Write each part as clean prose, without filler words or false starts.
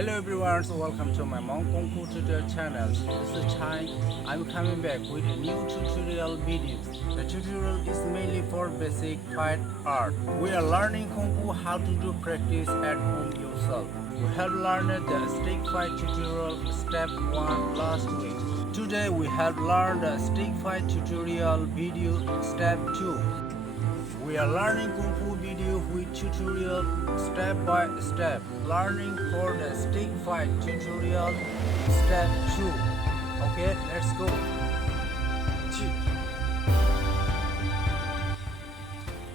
Hello everyone, so welcome to my Mong kungfu tutorial channel. This is time I'm coming back with a new tutorial video. The tutorial is mainly for basic fight art. We are learning kung fu how to do practice at home yourself. We have learned the stick fight tutorial step 1 last week. Today we have learned the stick fight tutorial video step 2. We are learning kung fu video with tutorial step by step. Learning for the stick fight tutorial step 2. Okay, let's go.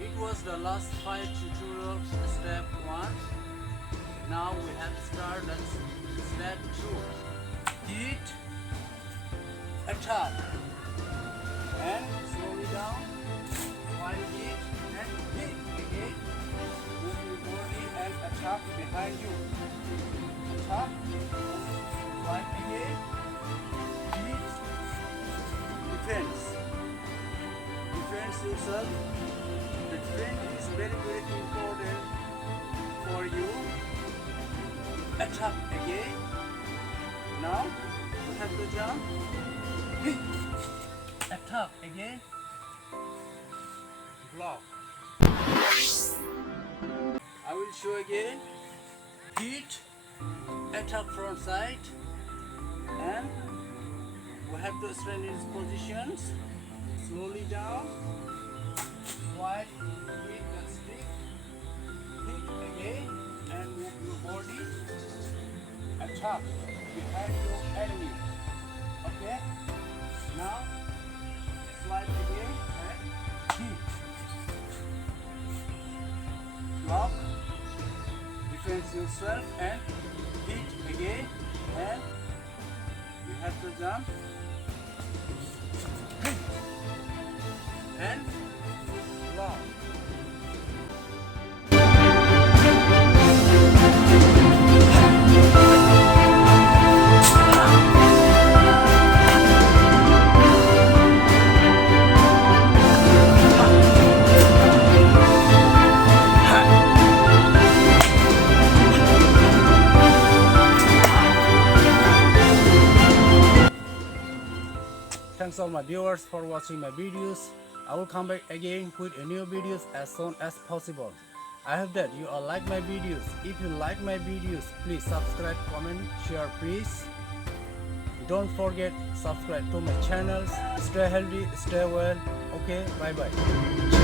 It was the last fight tutorial step 1. Now we have started step 2. Hit, attack, and slowly down. While hit and hit again. Move your body and attack behind you. Attack. Right again. Hit. Defense. Defense yourself. The defense is very important for you. Attack again. Now you have to jump. Hit. Attack again. Block. I will show again. Hit, attack front side, and we have to stand in positions. Slowly down. Swipe, hit the stick, hit again, and move your body. Attack behind your enemy. Okay. Now slide again and hit. Block, defense yourself and hit again, and you have to jump and block. Thanks all my viewers for watching my videos. I will come back again with a new videos as soon as possible. I hope that you all like my videos. If you like my videos, please subscribe, comment, share please. Don't forget subscribe to my channels. Stay healthy, stay well. Okay, bye bye.